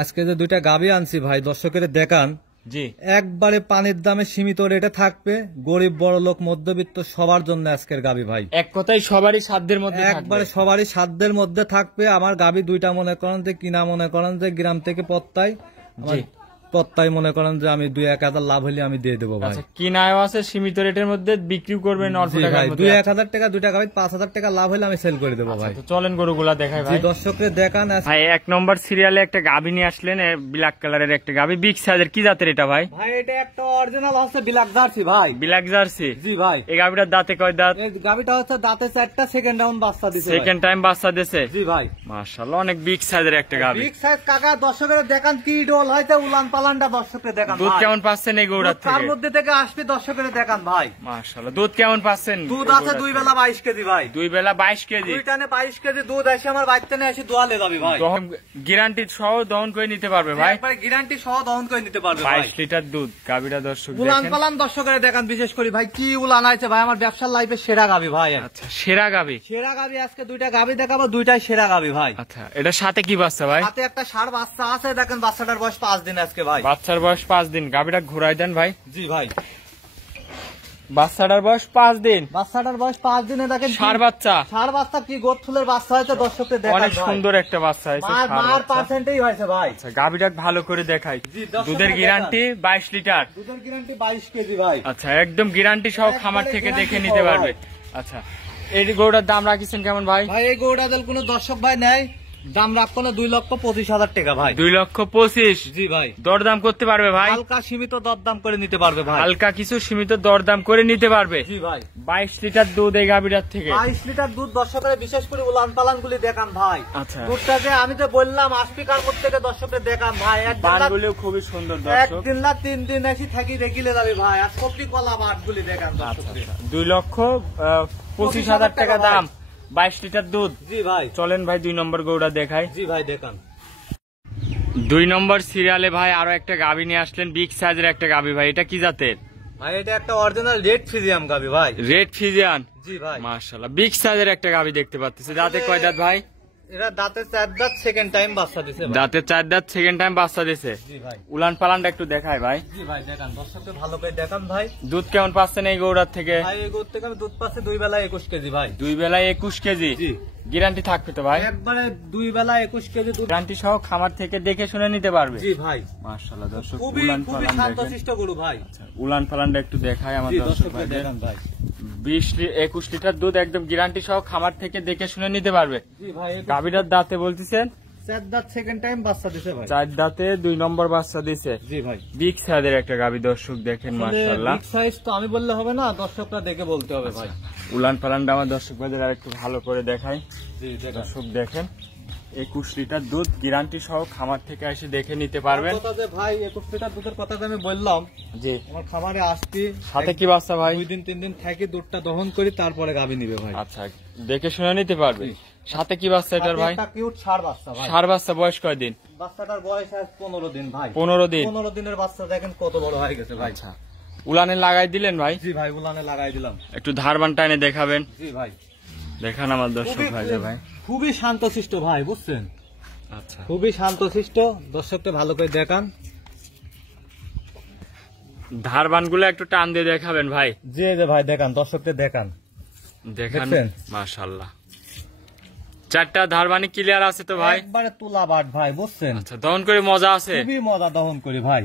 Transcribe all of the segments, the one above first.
আজকে যে দুইটা গাভী আনছি ভাই, দর্শকের দেখান। জি, একবারে পানির দামে সীমিত রেটে থাকবে, গরিব বড় লোক মধ্যবিত্ত সবার জন্য আজকের গাভী ভাই। এক কথায় সবারই সাধ্যের মধ্যে একবারে সবারই সাধ্যের মধ্যে থাকবে। আমার গাভী দুইটা মনে করেন যে কিনা, মনে করেন যে গ্রাম থেকে পত্তায়, পত্তায় মনে করেন যে আমি 2-1,000 লাভ হলে আমি দিয়ে দেবো ভাই। কিনায়ও আছে সীমিত রেটের মধ্যে, বিক্রি করবেন অল্প টাকা। 2-1,000 টাকা, দুইটা গাভী 5,000 টাকা লাভ হলে আমি সেল করে দেবো ভাই। চলেন গরুগুলা দেখাই ভাই, দর্শকদের দেখান। ভাই 1 নম্বর সিরিয়ালে একটা গাভী নিয়ে আসলেন, ব্ল্যাক কালারের একটা গাভী, বিগ সাইজের। কি জাতের এটা ভাই? ভাই এটা একটা অরিজিনাল হচ্ছে ব্ল্যাক জার্সি ভাই। Black jersey? জি ভাই। এই গাভীটার দাঁতে কয় দাঁত? এই গাভীটা হচ্ছে দাঁতে 4টা, সেকেন্ড রাউন্ড বাচ্চা দিছে। সেকেন্ড টাইম বাচ্চা দিছে? জি ভাই। মাশাআল্লাহ, অনেক বিগ সাইজের একটা গাভী। বিগ সাইজ কাকা, দর্শকের দেখান কি ডোল হইতে উলান পালানটা দর্শকের দেখান। দুধ কেমন পাচ্ছেন এই গরুটার থেকে? তার মধ্যে থেকে আসবে, দর্শকের দেখান ভাই। মাশাআল্লাহ, দুধ কেমন পাচ্ছেন? দুধ আছে 2 বেলা 22 কেজি ভাই। 2 বেলা 22 কেজি? 2 টানে 22 কেজি দুধ আসে আমার বাড়িতে নিয়ে এসে দোয়ালে যাবে ভাই। গ্যারান্টি সহ দহন করে নিতে পারবে ভাই? একবারে গ্যারান্টি সহ দহন করে নিতে পারবে ভাই। 22 লিটার দুধ গাভীটা দর্শক দেখেন। উলান পালান দর্শকের দেখান, বিশেষ করে ভাই কি উলান আছে ভাই। আমার ব্যবসার লাইফে সেরা গাভী ভাই। আচ্ছা, সেরা গাভী? সেরা গাভী আজকে দুইটা গাভী দেখাবো, দুইটাই সেরা গাভী ভাই। আচ্ছা, এটার সাথে কি বাচ্চা ভাই? সাথে একটা ষাঁড় বাচ্চা আছে, দেখেন বাচ্চাটার বয়স 5 দিন আজকে ভাই। বাচ্চার বয়স 5 দিন। গাভীটা ঘুরাই দেন ভাই। জি ভাই। বাচ্চাটার বয়স 5 দিন? বাচ্চাটার বয়স 5 দিনে দেখেন ষাঁড় বাচ্চা? ষাঁড় বাচ্চা কি গোট ফুলের বাচ্চা হয়েছে দর্শকদের দেখান। অনেক সুন্দর একটা বাচ্চা হয়েছে। মার পার্সেন্টেই হয়েছে ভাই। আচ্ছা, গাভীটা ভালো করে দেখাই। দুধের গ্যারান্টি 22 লিটার? দুধের গ্যারান্টি 22 কেজি ভাই। আচ্ছা, একদম গ্যারান্টি সহ খামার থেকে দেখে নিতে পারবে। আচ্ছা, এই গরুটার দাম রাখিছেন কেমন ভাই? ভাই এই গরুটা যদি কোনো দর্শক ভাই নেয়, দাম রাখবো না 2,25,000 টাকা ভাই। 2,25,000? জি ভাই। দরদাম করতে পারবে ভাই? হালকা সীমিত দরদাম করে নিতে পারবে ভাই। হালকা কিছু সীমিত দরদাম করে নিতে পারবে? জি ভাই। 22 লিটার দুধ এই গাভীটার থেকে? 22 লিটার দুধ দর্শকের, বিশেষ করে উলান পালান গুলি দেখান ভাই। আচ্ছা, দুধটা যে আমি তো বললাম আসপিকার করতে থেকে দর্শকের দেখান ভাই। বানগুলিও খুবই সুন্দর দর্শক। 1 দিন না 3 দিন এসে থাকি দেখিলে যাবে ভাই। আর কপি কলা বাটগুলি দেখান দর্শকদের। 2,25,000 টাকা দাম, 22 লিটার দুধ। জি ভাই। চলেন ভাই 2 নম্বর গরুটা দেখাই। জি ভাই দেখান। 2 নম্বর সিরিয়ালে ভাই আরো একটা গাভী নিয়ে আসলেন, বিগ সাইজের একটা গাভী ভাই। এটা কি জাতের ভাই? এটা একটা অরিজিনাল রেড ফ্রিজিয়াম গাভী ভাই। Red Friesian? জি ভাই। মাশাআল্লাহ, বিগ সাইজের একটা গাভী দেখতে পাচ্ছি। দাঁতে কয় দাঁত ভাই? এরা দাঁতে 4 দাঁত, সেকেন্ড টাইম বাচ্চা দিছে ভাই। দাঁতে 4 দাঁত, সেকেন্ড টাইম বাচ্চা দিছে? জি ভাই। উলান পালানটা একটু দেখাই ভাই। জি ভাই দেখান, দর্শককে ভালো করে দেখান ভাই। দুধ কেমন পাচ্ছেন এই গরুটার থেকে? ভাই এই গরু থেকে আমি দুধ পাচ্ছি 2 বেলা 21 কেজি ভাই। 2 বেলায় 21 কেজি? জি। গ্যারান্টি থাকবে তো ভাই? একবারে 2 বেলা 21 কেজি দুধ। গ্যারান্টি সহ খামার থেকে দেখে শুনে নিতে পারবে? জি ভাই। মাশাআল্লাহ দর্শক, খুবই উলান খুবই পালান শান্তশিষ্ট গরু ভাই। উলান পালানটা একটু দেখাই আমার দর্শক ভাই। দেখান ভাই। 21 লিটার দুধ, একদম গ্যারান্টি সহ খামার থেকে দেখে শুনে নিতে পারবে। জি ভাই। গাভীটার দাঁতে বলতেছেন 4 দাঁত, সেকেন্ড টাইম বাচ্চা দিছে ভাই। 4 দাঁতে 2 নম্বর বাচ্চা দিছে? জি ভাই। বিগ সাইজের একটা গাভী দর্শক দেখেন, মাশাআল্লাহ। বিগ সাইজ তো আমি বললে হবে না, দর্শকরা দেখে বলতে হবে ভাই। উলান পালানটা আমার দর্শক ভাইদের আর একটু ভালো করে দেখাই। জি দেখান। দর্শক দেখেন, 21 লিটার দুধ, গ্যারান্টি সহ খামার থেকে এসে দেখে নিতে পারবেন। কথা যে ভাই 21 লিটার দুধের কথা যে আমি বললাম, জি আমার খামারে আসছি, সাথে কি বাচ্চা ভাই? 2 দিন 3 দিন থাকি, দুধটা দহন করি, তারপরে গাভী নিবে ভাই। আচ্ছা, দেখে শুনে নিতে পারবে। সাথে কি বাচ্চা এটার ভাই? একটা কিউট ষাঁড় বাচ্চা ভাই। ষাঁড় বাচ্চা, বয়স কয় দিন? বাচ্চাটার বয়স আজ 15 দিন ভাই। 15 দিন? 15 দিনের বাচ্চা দেখেন কত বড় হয়ে গেছে ভাই। আচ্ছা, উলানে লাগাই দিলেন ভাই? জি ভাই, উলানে লাগাই দিলাম। একটু ধারবান টাইনে দেখাবেন? জি ভাই। দেখান আমার দর্শক ভাই। ভাই খুবই শান্তশিষ্ট ভাই, বুঝছেন? আচ্ছা, খুবই শান্তশিষ্ট, দর্শককে ভালো করে দেখান। ধারবান গুলো একটু টান দিয়ে দেখাবেন ভাই। জি যে ভাই দেখান, দর্শককে দেখান। দেখান, দেখছেন? মাশাআল্লাহ, 4টা ধারবানি ক্লিয়ার আছে তো ভাই? একবারে তুলা বাট ভাই, বুঝছেন? আচ্ছা, দহন করে মজা আছে? খুবই মজা দহন করি ভাই,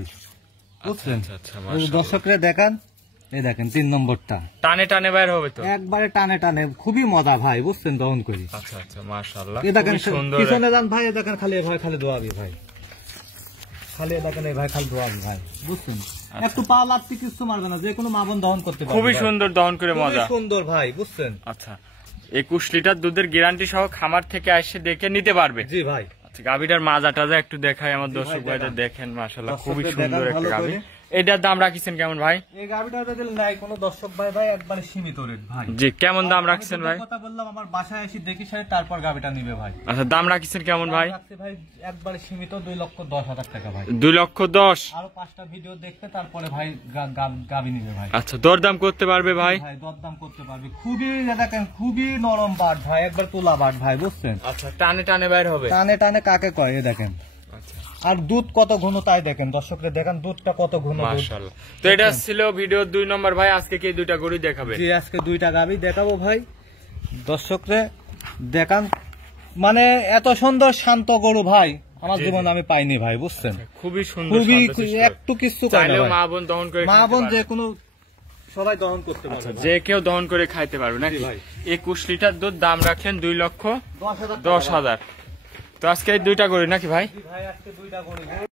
বুঝছেন? আচ্ছা, আচ্ছা, মাশাআল্লাহ। দর্শকরে দেখান, এই দেখেন 3 নম্বরটা টানে টানে বাইর হবে তো? একবারে টানে টানে, খুবই মজা ভাই, বুঝছেন? দহন করি। আচ্ছা, আচ্ছা, মাশাআল্লাহ, এই দেখেন সুন্দর। পিছনে যান ভাই, এই দেখেন খালি ভাই, খালি দোয়াবি ভাই, খালি দেখেন এই ভাই, খালি দোয়াবি ভাই, বুঝছেন? একটু পা লাগতে কিছু মারবে না, যে কোনো মাবন দহন করতে পারবে। খুবই সুন্দর দহন করে মজা। খুবই সুন্দর ভাই, বুঝছেন? আচ্ছা, 21 লিটার দুধের গ্যারান্টি সহ খামার থেকে এসে দেখে নিতে পারবে? জি ভাই। আচ্ছা, গাভীটার মাজা টাজা একটু দেখাই আমার দর্শক ভাইদের, দেখেন মাশাআল্লাহ, খুবই সুন্দর একটা গাভী। এটার দাম রাখিছেন কেমন ভাই? এই গাবিটা যদি নাই কোনো দর্শক ভাই ভাই একবারে সীমিত রেট ভাই। জি, কেমন দাম রাখছেন ভাই? কথা বললাম আমার বাসায় এসে দেখি সারে তারপর গাবিটা নিবে ভাই। আচ্ছা, দাম রাখছেন কেমন ভাই? রাখছে ভাই একবারে সীমিত 2,10,000 টাকা ভাই। 2,10,000? আরো 5টা ভিডিও দেখতে তারপরে ভাই গাবি নিবে ভাই। আচ্ছা, দরদাম করতে পারবে ভাই? ভাই দরদাম করতে পারবে। খুবই দেখেন, খুবই নরম বাট ভাই, একবার তোলা বাট ভাই, বুঝছেন? আচ্ছা, টানে টানে বাইর হবে? টানে টানে কাকে কয়, এই দেখেন। আচ্ছা, আর দুধ কত ঘন তাই দেখেন, দর্শকরা দেখেন দুধটা কত ঘন। মাশাআল্লাহ। তো এটা ছিল ভিডিও 2 নম্বর ভাই, আজকে কি দুইটা গরু দেখাবে? জি, আজকে দুইটা গাবি দেখাবো ভাই, দর্শকরে দেখান। মানে এত সুন্দর শান্ত গরু ভাই আমার জীবনে আমি পাইনি ভাই, বুঝছেন? খুবই সুন্দর, খুবই একটু কিছু চাইলেও মা বোন দহন করে, মা বোন যে কোনো সবাই দহন করতে পারবে, যে কেউ দহন করে খাইতে পারবে নাকি? 21 লিটার দুধ, দাম রাখেন 2,10,000। তো আজকে এই দুইটা গরু নাকি ভাই? ভাই আজকে দুইটা গরু।